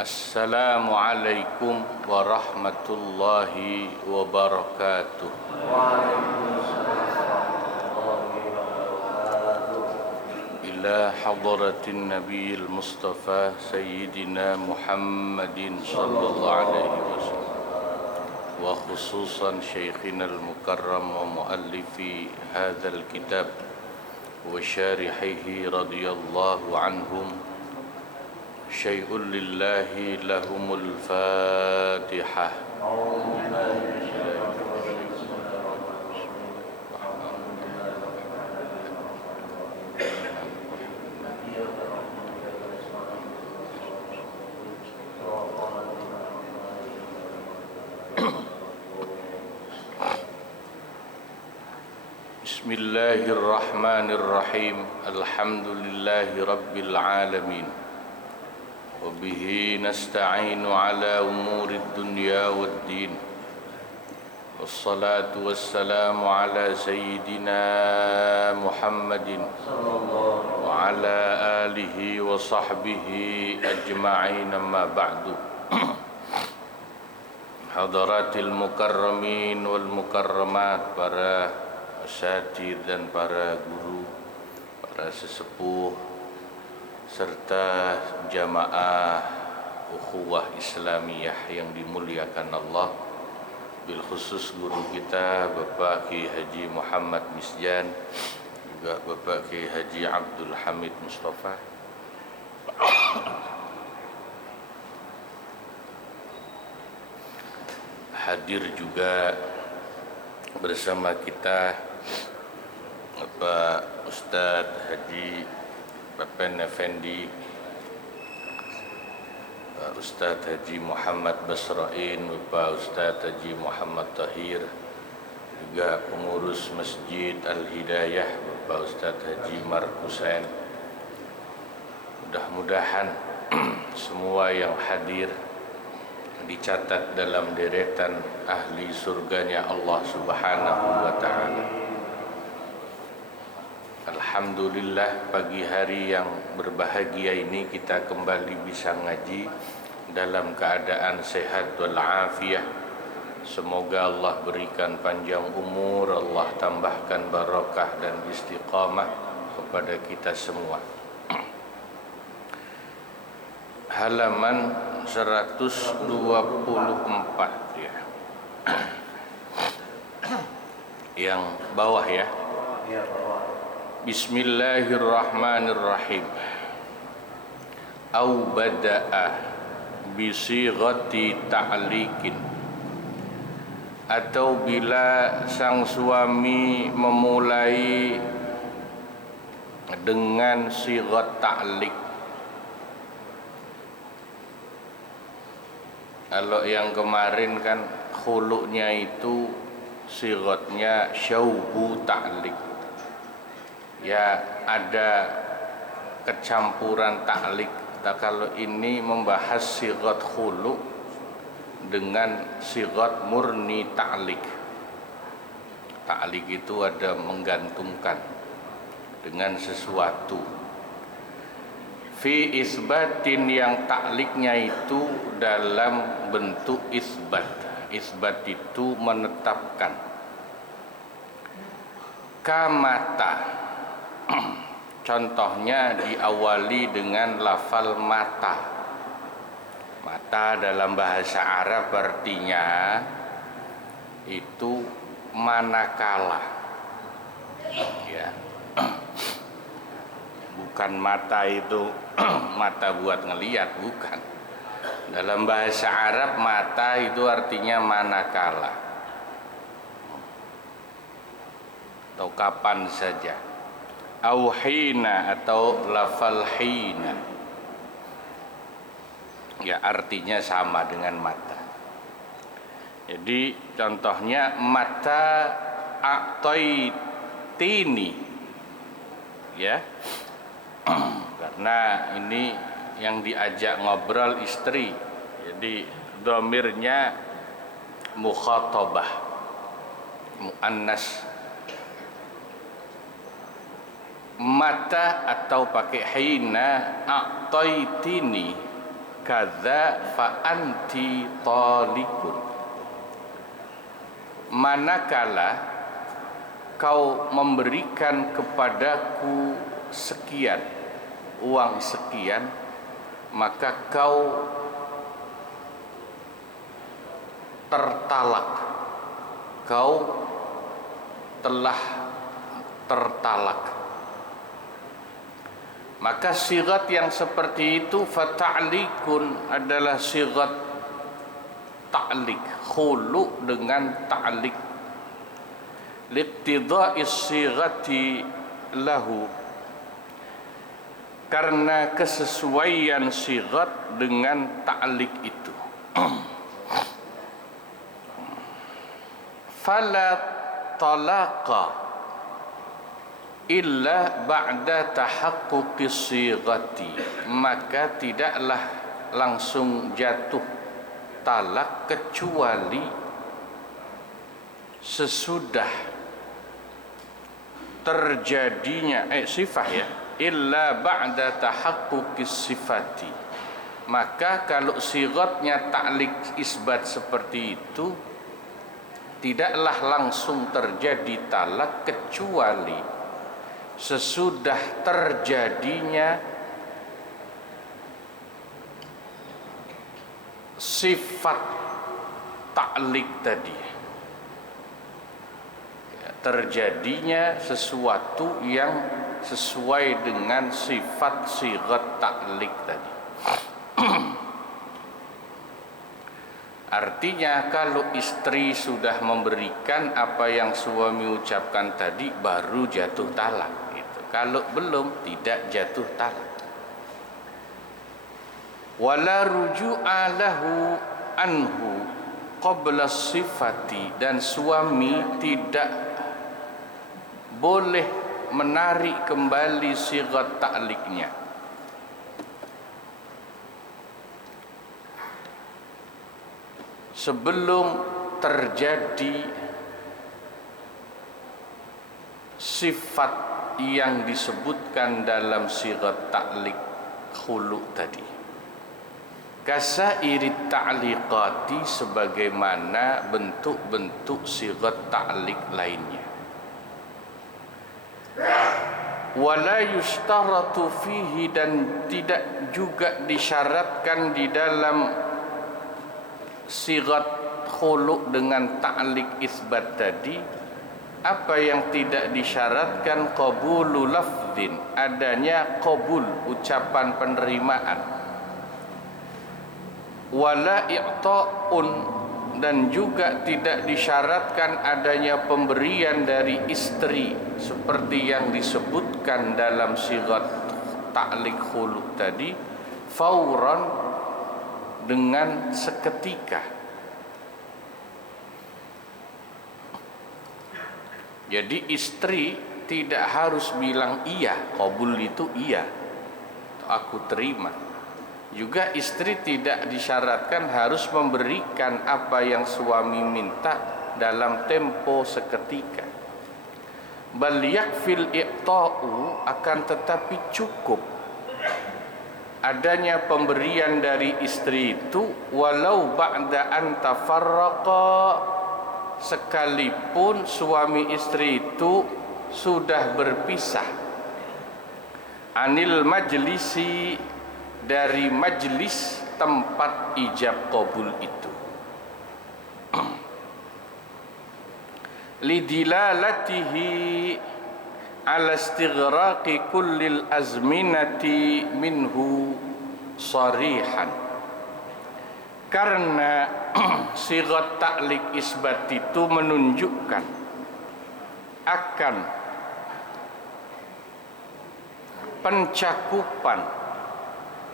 Assalamualaikum warahmatullahi wabarakatuh. Ila hadratin nabiyil mustafa sayyidina Muhammadin sallallahu alaihi wasallam wa khususan syekhina al-mukarram wa muallifi hadzal kitab wa syarihihi radhiyallahu anhum. Syai'un lillahi lahumul fatihah. Bismillahirrahmanirrahim. Alhamdulillahi rabbil alamin. وبه نستعين على أمور الدنيا والدين والصلاة والسلام على سيدنا محمد وعلى آله وصحبه أجمعين. ما بعد. حضرات المكرمين والمكرمات, para asatidz dan para guru, para sesepuh serta jamaah ukhuwah Islamiyah yang dimuliakan Allah, bil khusus guru kita Bapak Kiai Haji Muhammad Misjan, juga Bapak Kiai Haji Abdul Hamid Mustafa. Hadir juga bersama kita Bapak Ustadz Haji Bapen Effendi, Pak Ustadz Haji Muhammad Basrain, Bapak Ustadz Haji Muhammad Tahir, juga pengurus Masjid Al-Hidayah Bapak Ustadz Haji Markusen. Mudah-mudahan semua yang hadir dicatat dalam deretan ahli surganya Allah Subhanahu wa ta'ala. Alhamdulillah, pagi hari yang berbahagia ini kita kembali bisa ngaji dalam keadaan sehat walafiat. Semoga Allah berikan panjang umur, Allah tambahkan barakah dan istiqamah kepada kita semua. Halaman 124 ya. Yang bawah ya. Bismillahirrahmanirrahim. Au bada'a bisighati ta'liqin, atau bila sang suami memulai dengan sighat ta'liq. Kalau yang kemarin kan khulu'nya itu sighatnya syaubu ta'liq. Ya, ada kecampuran ta'liq. Nah, kalau ini membahas sighat khulu dengan sighat murni ta'liq. Ta'liq itu ada menggantungkan dengan sesuatu. Fi isbatin, yang ta'liqnya itu dalam bentuk isbat. Isbat itu menetapkan. Kamata, contohnya diawali dengan lafal mata. Mata dalam bahasa Arab artinya itu manakala, ya. Bukan mata itu mata buat ngelihat, bukan. Dalam bahasa Arab mata itu artinya manakala atau kapan saja. Au hina, atau lafal hina, ya artinya sama dengan mata. Jadi contohnya mata a'taitini, ya. Karena ini yang diajak ngobrol istri, jadi dhamirnya mukhatabah, muannas. Mata atau pakai hina a'taitini, kadza fa anti talikun. Manakala kau memberikan kepadaku sekian, uang sekian, maka kau tertalak, kau telah tertalak. Maka sigat yang seperti itu fata'likun adalah sigat ta'lik, khulu dengan ta'lik, liqtida'is sigati lahu, karena kesesuaian sigat dengan ta'lik itu. Fala talaqa illa ba'da tahaqquqis sighati, maka tidaklah langsung jatuh talak kecuali sesudah terjadinya sifat ya, illa ba'da tahaqquqis sifati. Maka kalau sighatnya ta'lik isbat seperti itu, tidaklah langsung terjadi talak kecuali sesudah terjadinya sifat ta'lik tadi, terjadinya sesuatu yang sesuai dengan sifat sighat ta'lik tadi. Artinya kalau istri sudah memberikan apa yang suami ucapkan tadi, baru jatuh talak. Kalau belum, tidak jatuh talak. Wala ruju'a lahu anhu qabla sifati, dan suami tidak boleh menarik kembali sighat ta'liknya sebelum terjadi sifat yang disebutkan dalam sighat ta'lik khulu tadi. Kasairit ta'liqati, sebagaimana bentuk-bentuk sighat ta'lik lainnya. Wala yustaratu fihi, dan tidak juga disyaratkan di dalam sighat khulu dengan ta'lik isbat tadi. Apa yang tidak disyaratkan? Qabulu lafdhin, adanya qabul, ucapan penerimaan. Wala i'ta'un, dan juga tidak disyaratkan adanya pemberian dari istri seperti yang disebutkan dalam sighat ta'lik khulu tadi, fauran, dengan seketika. Jadi istri tidak harus bilang iya, qabul itu iya, aku terima. Juga istri tidak disyaratkan harus memberikan apa yang suami minta dalam tempo seketika. Bal yakfil i'ta'u, akan tetapi cukup adanya pemberian dari istri itu, walau ba'da an tafarraqa, sekalipun suami istri itu sudah berpisah, anil majlisi, dari majlis tempat ijab qabul itu, lidilalatihi ala istighraqi kullil azminati minhu sarihan, karena sighat ta'lik isbat itu menunjukkan akan pencakupan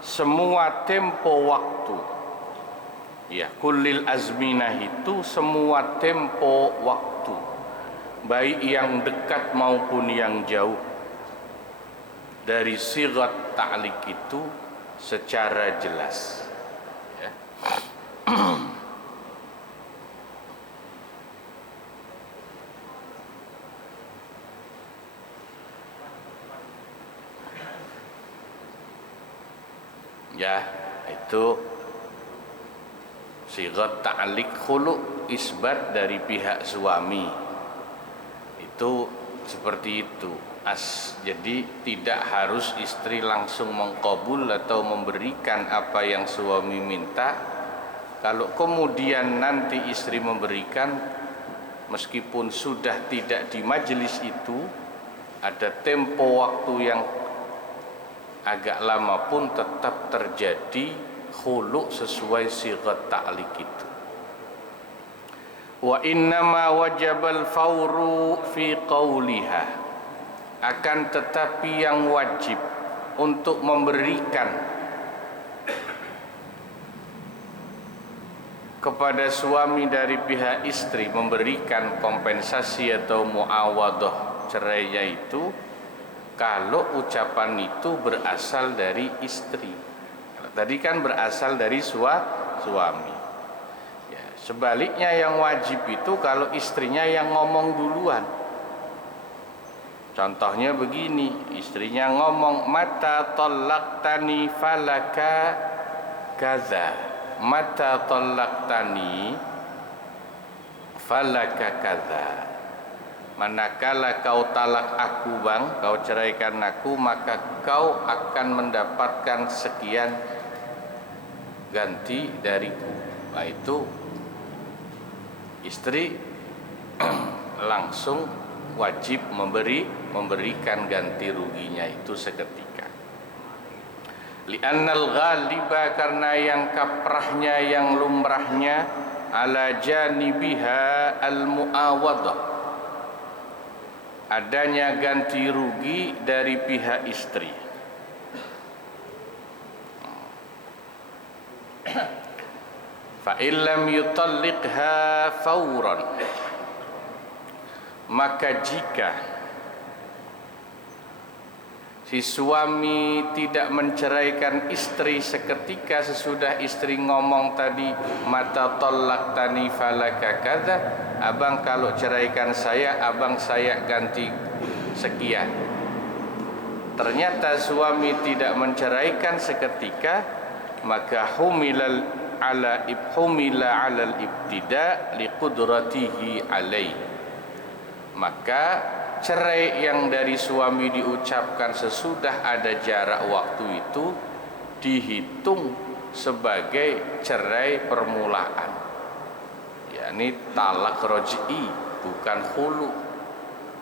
semua tempo waktu. Ya, kullil azminah itu semua tempo waktu, baik yang dekat maupun yang jauh, dari sighat ta'lik itu secara jelas. Ya. Ya, itu sighat ta'liq khulu, isbat dari pihak suami. Itu seperti itu. Jadi tidak harus istri langsung mengkabul atau memberikan apa yang suami minta. Kalau kemudian nanti istri memberikan, meskipun sudah tidak di majelis itu, ada tempo waktu yang agak lama pun tetap terjadi khulu sesuai sighat ta'liq itu. Wa innama wajabal fawru fi qawliha, akan tetapi yang wajib untuk memberikan kepada suami dari pihak istri, memberikan kompensasi atau muawadhah cerainya itu kalau ucapan itu berasal dari istri. Tadi kan berasal dari suami. Ya, sebaliknya yang wajib itu kalau istrinya yang ngomong duluan. Contohnya begini, istrinya ngomong, mata tallaqtani falaka kaza, mata tallaqtani falaka kaza, manakala kau talak aku bang, kau ceraikan aku, maka kau akan mendapatkan sekian ganti dariku. Nah, itu istri langsung wajib memberikan ganti ruginya itu seketika. Li'annal ghaliba, karena yang kaprahnya, yang lumrahnya, ala janibiha al-muawadhah, adanya ganti rugi dari pihak istri. Fa illam yutalliqha fawran, maka jika si suami tidak menceraikan istri seketika sesudah istri ngomong tadi, mata tallaqtani falaka kadza, abang kalau ceraikan saya, abang saya ganti sekian. Ternyata suami tidak menceraikan seketika, maka humila alal ibtida liqudratihi alaihi, maka cerai yang dari suami diucapkan sesudah ada jarak waktu itu dihitung sebagai cerai permulaan, yakni talak raj'i, bukan khulu.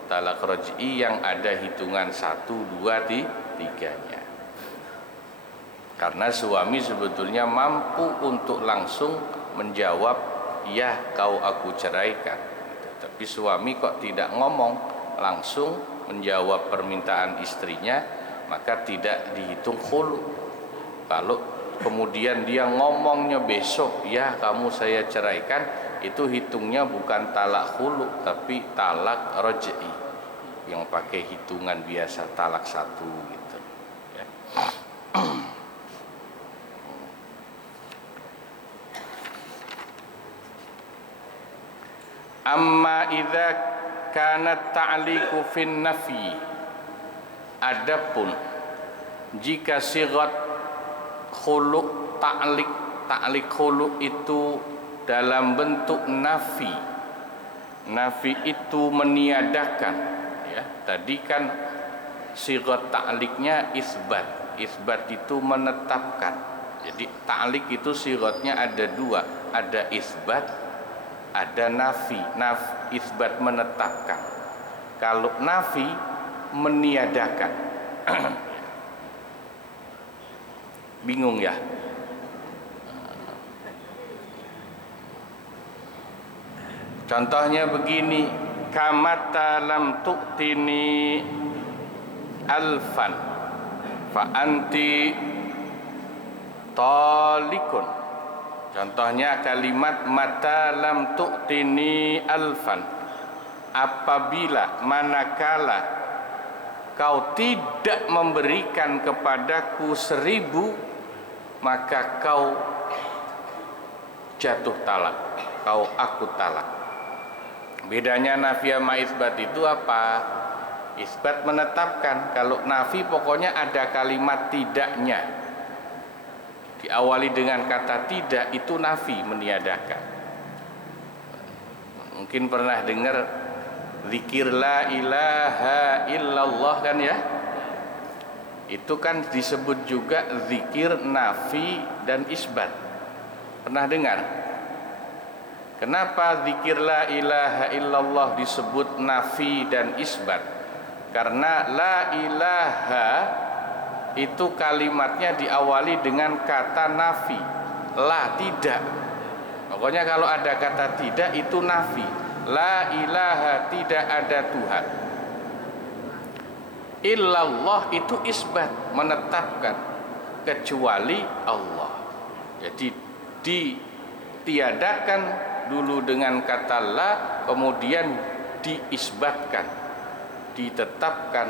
Talak raj'i yang ada hitungan 1, 2, 3-nya. Karena suami sebetulnya mampu untuk langsung menjawab, ya kau aku ceraikan. Tapi suami kok tidak ngomong, langsung menjawab permintaan istrinya, maka tidak dihitung khulu. Kalau kemudian dia ngomongnya besok, ya kamu saya ceraikan, itu hitungnya bukan talak khulu, tapi talak raj'i, yang pakai hitungan biasa, talak 1 gitu ya. Amma idza kanat ta'liqu fin nafi, adapun jika sighat khulu ta'liq khulu itu dalam bentuk nafi, nafi itu meniadakan ya. Tadi kan sighat ta'liqnya isbat, isbat itu menetapkan. Jadi ta'liq itu sighatnya ada 2, ada isbat, ada nafi. Isbat menetapkan. Kalau nafi meniadakan. Bingung ya? Contohnya begini, kamata lam tu'tini alfan fa anti talikun. Contohnya kalimat mata lam tu'tini alfan, apabila manakala kau tidak memberikan kepadaku 1000, maka kau jatuh talak, kau aku talak. Bedanya nafi sama isbat itu apa? Isbat menetapkan, kalau nafi pokoknya ada kalimat tidaknya. diawali dengan kata tidak itu nafi, meniadakan. Mungkin pernah dengar zikir la ilaha illallah kan ya? Itu kan disebut juga zikir nafi dan isbat. Pernah dengar? Kenapa zikir la ilaha illallah disebut nafi dan isbat? Karena la ilaha itu kalimatnya diawali dengan kata nafi, la tidak. Pokoknya kalau ada kata tidak itu nafi. La ilaha, tidak ada Tuhan. Illallah itu isbat, menetapkan, kecuali Allah. Jadi ditiadakan dulu dengan kata la, kemudian diisbatkan, ditetapkan,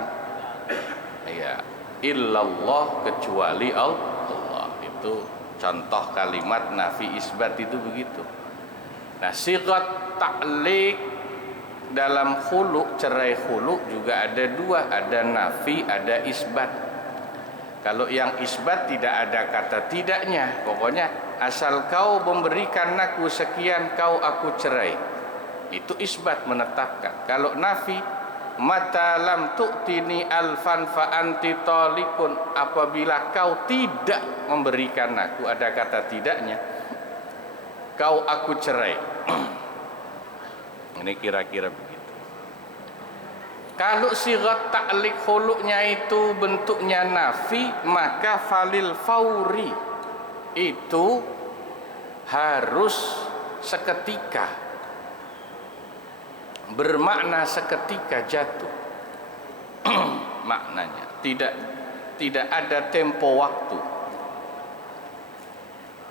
ya, illallah, kecuali Allah. Itu contoh kalimat nafi isbat itu begitu. Nah, sigat ta'liq dalam khulu', cerai khulu' juga ada dua, ada nafi, ada isbat. Kalau yang isbat tidak ada kata tidaknya, pokoknya asal kau memberikan aku sekian, kau aku cerai. Itu isbat, menetapkan. Kalau nafi, mata lam tu'tini alfan fa anti talikun, apabila kau tidak memberikan aku, ada kata tidaknya, kau aku cerai. Ini kira-kira begitu. Kalau sigat ta'liq khulu'nya itu bentuknya nafi, maka falil fauri itu harus seketika, bermakna seketika jatuh. Maknanya tidak ada tempo waktu.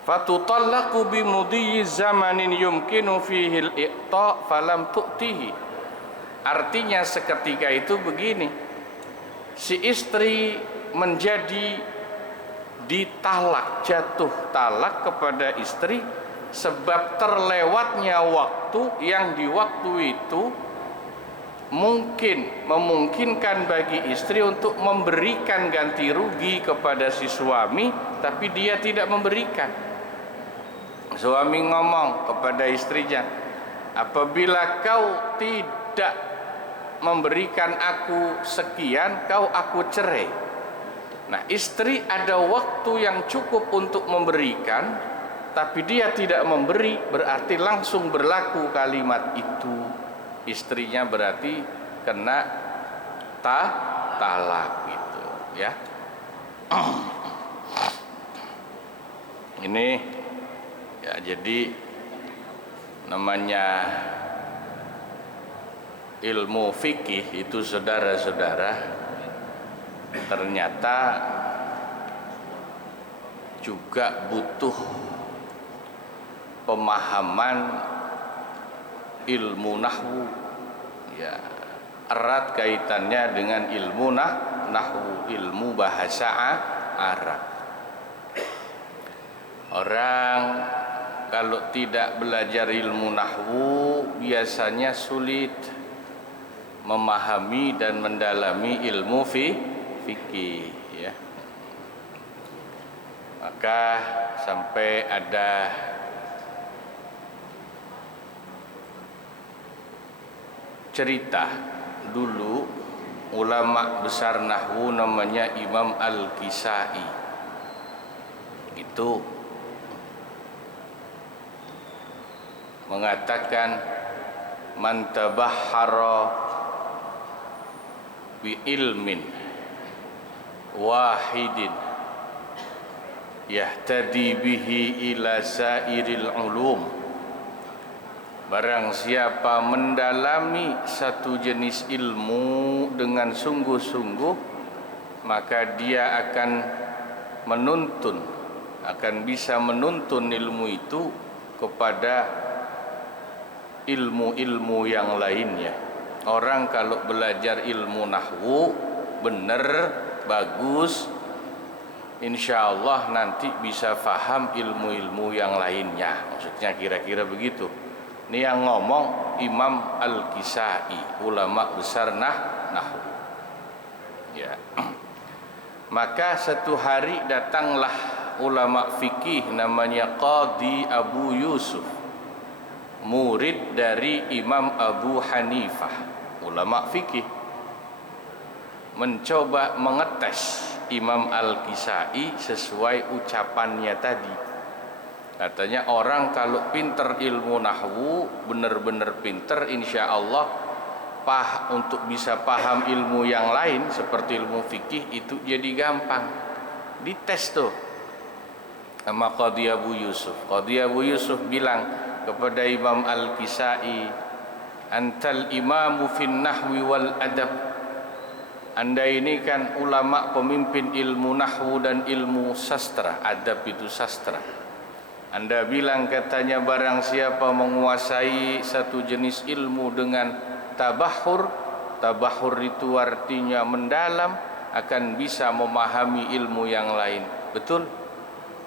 Fatutallaqu bimudhi zamanin yumkinu fihi al-iqta' falam tu'tihi. Artinya seketika itu begini, si istri menjadi ditalak, jatuh talak kepada istri sebab terlewatnya waktu yang di waktu itu memungkinkan bagi istri untuk memberikan ganti rugi kepada si suami, tapi dia tidak memberikan. Suami ngomong kepada istrinya, apabila kau tidak memberikan aku sekian, kau aku cerai. Nah, istri ada waktu yang cukup untuk memberikan, tapi dia tidak memberi, berarti langsung berlaku kalimat itu. Istrinya berarti kena talak gitu ya. Ini ya, jadi namanya ilmu fikih itu, saudara-saudara, ternyata juga butuh pemahaman ilmu nahwu, ya, erat kaitannya dengan ilmu nahwu, ilmu bahasa Arab. Orang kalau tidak belajar ilmu nahwu biasanya sulit memahami dan mendalami ilmu fikih, ya. Maka sampai ada cerita dulu ulama besar nahwu namanya Imam Al-Kisai. Itu mengatakan man tabahhara bi ilmin wahidin yahtadi bihi ila sairil ulum. Barang siapa mendalami satu jenis ilmu dengan sungguh-sungguh, maka dia akan bisa menuntun ilmu itu kepada ilmu-ilmu yang lainnya. Orang kalau belajar ilmu nahwu benar, bagus, insya Allah nanti bisa faham ilmu-ilmu yang lainnya. Maksudnya kira-kira begitu. Ini yang ngomong Imam Al-Kisai, ulama besar nahwu. Ya. Maka satu hari datanglah ulama fikih namanya Qadhi Abu Yusuf, murid dari Imam Abu Hanifah, ulama fikih, mencoba mengetes Imam Al-Kisai sesuai ucapannya tadi. Katanya orang kalau pinter ilmu nahwu, benar-benar pinter, insya Allah untuk bisa paham ilmu yang lain seperti ilmu fikih itu jadi gampang. Dites tuh sama Qadhi Abu Yusuf. Qadhi Abu Yusuf bilang kepada Imam Al-Kisai, antal imamu fin nahwi wal adab. Anda ini kan ulama pemimpin ilmu nahwu dan ilmu sastra. Adab itu sastra. Anda bilang katanya barang siapa menguasai satu jenis ilmu dengan tabahur, tabahur itu artinya mendalam, akan bisa memahami ilmu yang lain. Betul?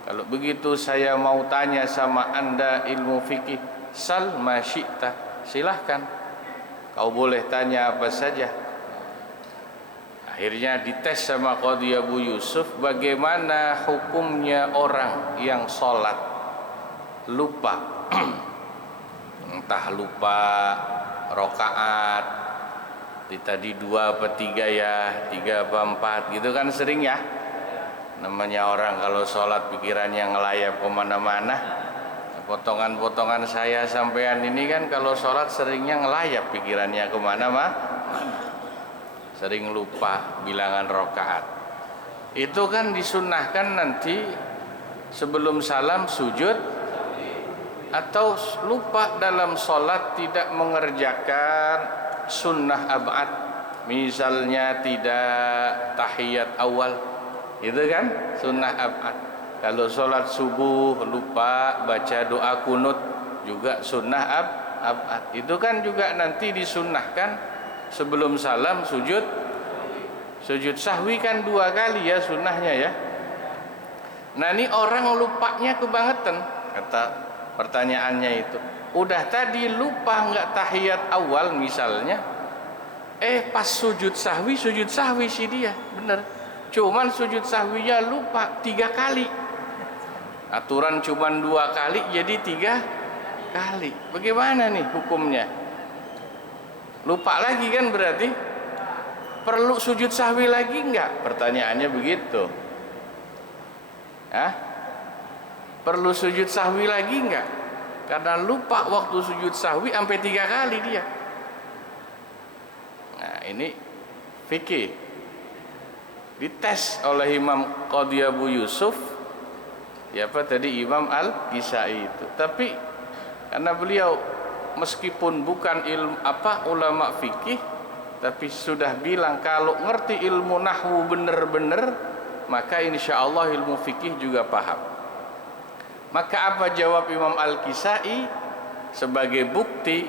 Kalau begitu saya mau tanya sama Anda ilmu fikih, sal ma syi'ta, silahkan, kau boleh tanya apa saja. Akhirnya dites sama Qadhi Abu Yusuf, bagaimana hukumnya orang yang sholat lupa entah lupa rokaat tadi 2 apa 3 ya, 3 apa 4 gitu kan sering ya. Namanya orang kalau sholat pikirannya ngelayap kemana-mana. Potongan-potongan saya sampean ini kan kalau sholat seringnya ngelayap pikirannya kemana-mana, sering lupa bilangan rokaat. Itu kan disunnahkan nanti sebelum salam sujud, atau lupa dalam sholat tidak mengerjakan sunnah ab'ad, misalnya tidak tahiyat awal, gitu kan, sunnah ab'ad. Kalau sholat subuh lupa baca doa kunut, juga sunnah ab'ad. Itu kan juga nanti disunnahkan sebelum salam sujud sahwi kan 2 kali ya sunnahnya ya. Nah ini orang lupanya kebangetan, kata pertanyaannya itu, udah tadi lupa nggak tahiyat awal misalnya, pas sujud sahwi sih dia, bener, cuman sujud sahwinya lupa 3 kali, aturan cuman 2 kali jadi 3 kali, bagaimana nih hukumnya? Lupa lagi kan, berarti perlu sujud sahwi lagi nggak? Pertanyaannya begitu. Perlu sujud sahwi lagi enggak? Karena lupa waktu sujud sahwi sampai 3 kali dia. Nah ini fikih dites oleh Imam Qadhi Abu Yusuf, ya apa tadi Imam Al-Kisai itu. Tapi karena beliau meskipun bukan ulama fikih, tapi sudah bilang kalau ngerti ilmu nahwu bener-bener, maka insya Allah ilmu fikih juga paham. Maka apa jawab Imam Al-Kisai sebagai bukti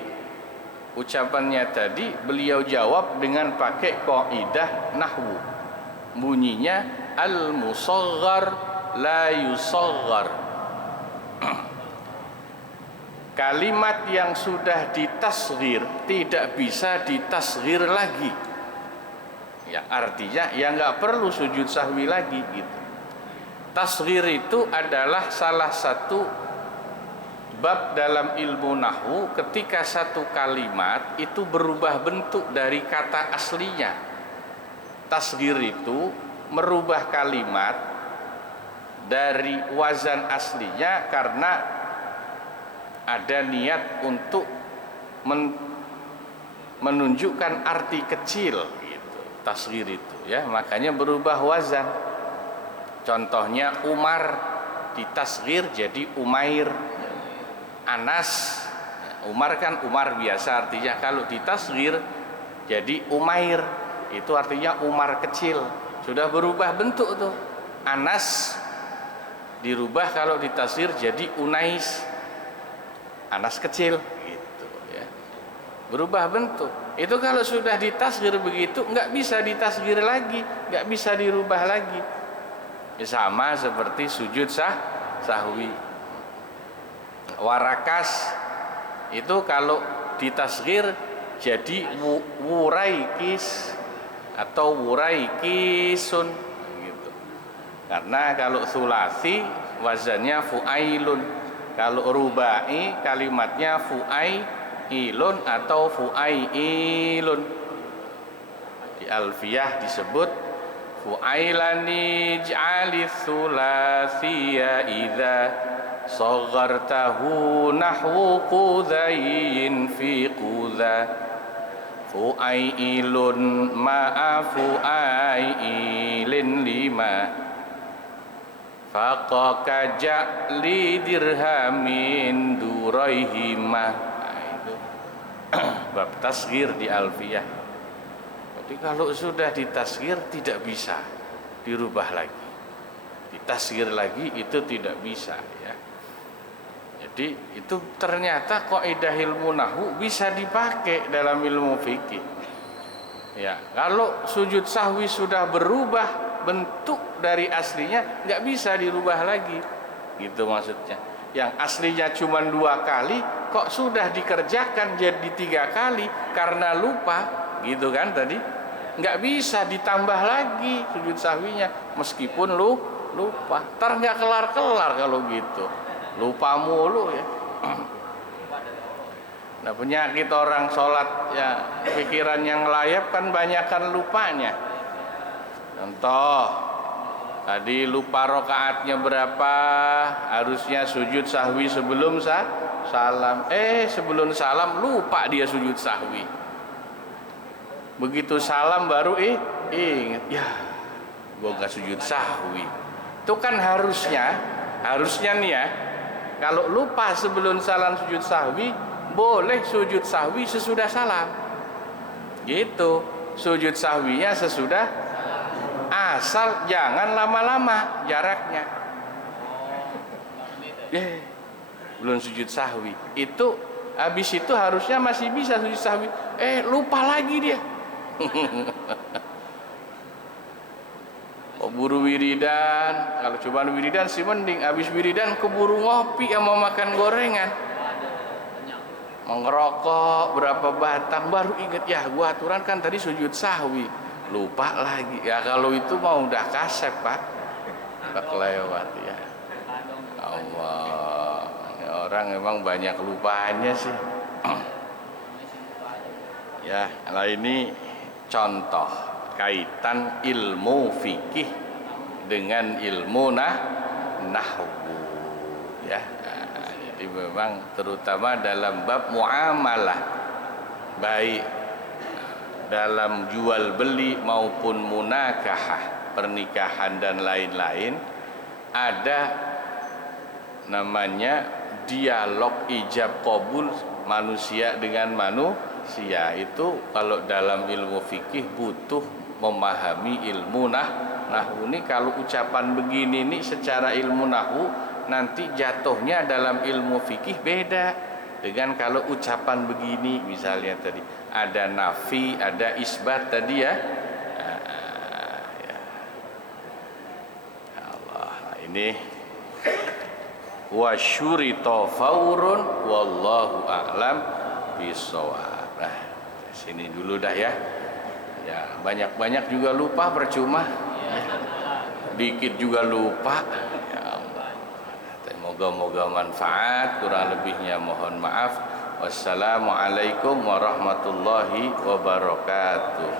ucapannya tadi? Beliau jawab dengan pakai kaidah nahwu, bunyinya al-musaghar la yusaghar. Kalimat yang sudah ditasghir tidak bisa ditasghir lagi, ya artinya ya nggak perlu sujud sahwi lagi gitu. Tasghir itu adalah salah satu bab dalam ilmu nahwu, ketika satu kalimat itu berubah bentuk dari kata aslinya. Tasghir itu merubah kalimat dari wazan aslinya karena ada niat untuk menunjukkan arti kecil gitu. Tasghir itu ya, makanya berubah wazan. Contohnya Umar ditasghir jadi Umair. Anas, Umar kan Umar biasa artinya, kalau ditasghir jadi Umair, itu artinya Umar kecil. Sudah berubah bentuk tuh. Anas dirubah kalau ditasghir jadi Unais, Anas kecil gitu ya. Berubah bentuk. Itu kalau sudah ditasghir begitu nggak bisa ditasghir lagi, nggak bisa dirubah lagi. Sama seperti sujud sahwi. Warakas itu kalau ditasghir jadi wuraikis atau wuraikisun gitu. Karena kalau sulasi wazannya fu'ailun, kalau rubai kalimatnya fu'ailun atau fu'ailun. Di alfiyah disebut fu'ailani ij'ali sulasiya idza saghartahu nahwu qudhayin fi qudha. Fu'ailun ma'a fu'ailin lima faqaka ja'li dirhamin duraihima. Nah, itu bab tasghir di alfiyah. Jadi kalau sudah ditasghir tidak bisa dirubah lagi, ditasghir lagi itu tidak bisa ya. Jadi itu ternyata kaidah ilmu nahwu bisa dipakai dalam ilmu fikih. Ya, kalau sujud sahwi sudah berubah bentuk dari aslinya, nggak bisa dirubah lagi. Gitu maksudnya. Yang aslinya cuma 2 kali, kok sudah dikerjakan jadi 3 kali karena lupa, gitu kan tadi? Nggak bisa ditambah lagi sujud sahwinya meskipun lupa. Ntar nggak kelar-kelar kalau gitu. Lupa mulu ya. Nah, penyakit orang sholat ya, pikiran yang layap kan banyakkan lupanya. Contoh, tadi lupa rokaatnya berapa, harusnya sujud sahwi sebelum salam. Sebelum salam lupa dia sujud sahwi. Begitu salam baru ingat, ya gua nggak sujud sahwi. Itu kan harusnya nih ya, kalau lupa sebelum salam sujud sahwi, boleh sujud sahwi sesudah salam. Gitu, sujud sahwinya sesudah, asal jangan lama-lama jaraknya. Belum sujud sahwi. Itu habis itu harusnya masih bisa sujud sahwi. Lupa lagi dia. Buru wiridan, kalau cuma wiridan sih mending, habis wiridan keburu ngopi sama makan gorengan, mengerokok berapa batang baru inget, ya gua aturan kan tadi sujud sahwi, lupa lagi. Ya kalau itu mau udah kasep pak, udah kelewat ya. Allah, ya, orang emang banyak lupanya sih. Ya, nah ini contoh kaitan ilmu fikih dengan ilmu nahwu ya. Nah, jadi memang terutama dalam bab muamalah, baik dalam jual beli maupun munakahah, pernikahan dan lain-lain, ada namanya dialog ijab qabul manusia dengan manusia. Itu kalau dalam ilmu fikih butuh memahami ilmu nahwu. Ini kalau ucapan begini nih secara ilmu nahwu, nanti jatuhnya dalam ilmu fikih beda dengan kalau ucapan begini. Misalnya tadi ada nafi, ada isbat tadi ya. Ya Allah, ini wa syurita faurun wallahu a'lam bishawab. Nah, sini dulu dah ya. Ya, banyak-banyak juga lupa percuma. Dikit juga lupa. Ya Allah. Moga-moga manfaat, kurang lebihnya mohon maaf. Wassalamualaikum warahmatullahi wabarakatuh.